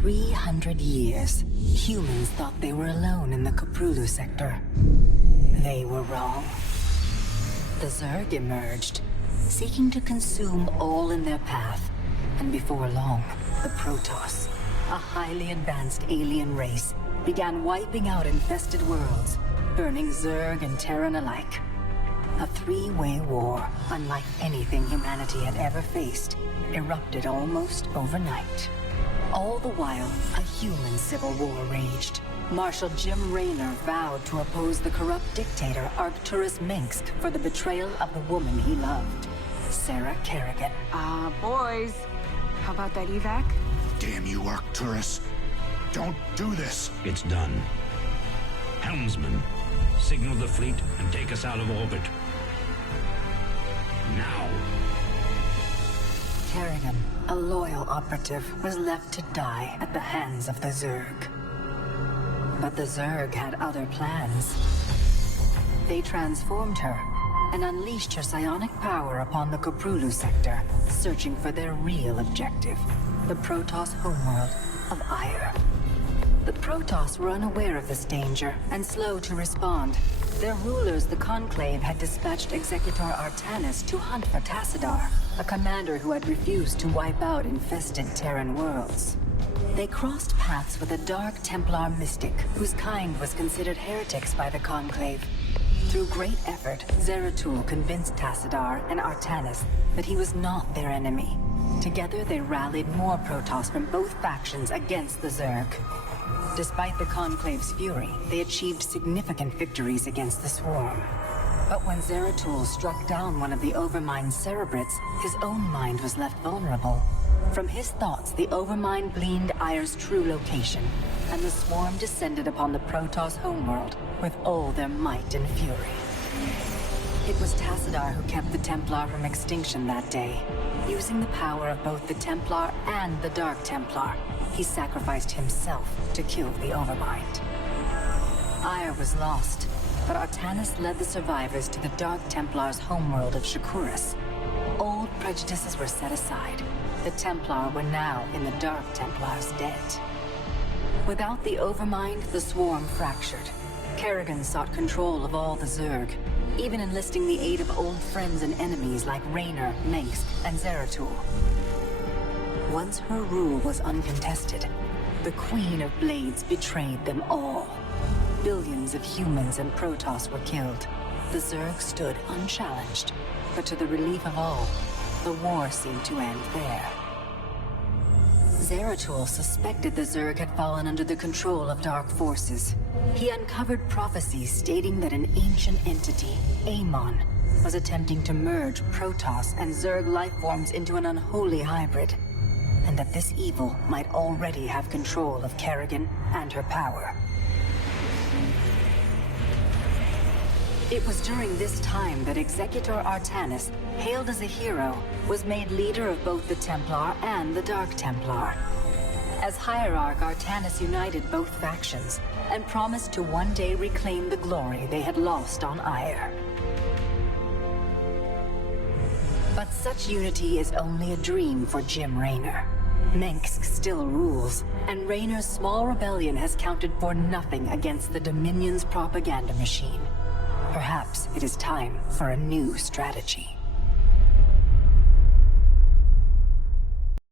300 years, humans thought they were alone in the Koprulu sector. They were wrong. The Zerg emerged, seeking to consume all in their path, and before long, the Protoss, a highly advanced alien race, began wiping out infested worlds, burning Zerg and Terran alike. A three-way war, unlike anything humanity had ever faced, erupted almost overnight. All the while, a human civil war raged. Marshal Jim Raynor vowed to oppose the corrupt dictator Arcturus Minsk for the betrayal of the woman he loved, Sarah Kerrigan. Boys, how about that evac? Damn you, Arcturus. Don't do this. It's done. Helmsman, signal the fleet and take us out of orbit. Now. Kerrigan, a loyal operative, was left to die at the hands of the Zerg. But the Zerg had other plans. They transformed her and unleashed her psionic power upon the Koprulu sector, searching for their real objective, the Protoss homeworld of Ire. The Protoss were unaware of this danger and slow to respond. Their rulers, the Conclave, had dispatched Executor Artanis to hunt for Tassadar, a commander who had refused to wipe out infested Terran worlds. They crossed paths with a Dark Templar mystic, whose kind was considered heretics by the Conclave. Through great effort, Zeratul convinced Tassadar and Artanis that he was not their enemy. Together they rallied more Protoss from both factions against the Zerg. Despite the Conclave's fury, they achieved significant victories against the Swarm. But when Zeratul struck down one of the Overmind's Cerebrates, his own mind was left vulnerable. From his thoughts, the Overmind gleaned Ire's true location, and the Swarm descended upon the Protoss homeworld with all their might and fury. It was Tassadar who kept the Templar from extinction that day. Using the power of both the Templar and the Dark Templar, he sacrificed himself to kill the Overmind. Ire was lost, but Artanis led the survivors to the Dark Templar's homeworld of Shakuras. Old prejudices were set aside. The Templar were now in the Dark Templar's debt. Without the Overmind, the Swarm fractured. Kerrigan sought control of all the Zerg, even enlisting the aid of old friends and enemies like Raynor, Mengsk, and Zeratul. Once her rule was uncontested, the Queen of Blades betrayed them all. Billions of humans and Protoss were killed. The Zerg stood unchallenged, but to the relief of all, the war seemed to end there. Zeratul suspected the Zerg had fallen under the control of dark forces. He uncovered prophecies stating that an ancient entity, Amon, was attempting to merge Protoss and Zerg lifeforms into an unholy hybrid, and that this evil might already have control of Kerrigan and her power. It was during this time that Executor Artanis, hailed as a hero, was made leader of both the Templar and the Dark Templar. As Hierarch, Artanis united both factions and promised to one day reclaim the glory they had lost on Ire. But such unity is only a dream for Jim Raynor. Mengsk still rules, and Raynor's small rebellion has counted for nothing against the Dominion's propaganda machine. Perhaps it is time for a new strategy.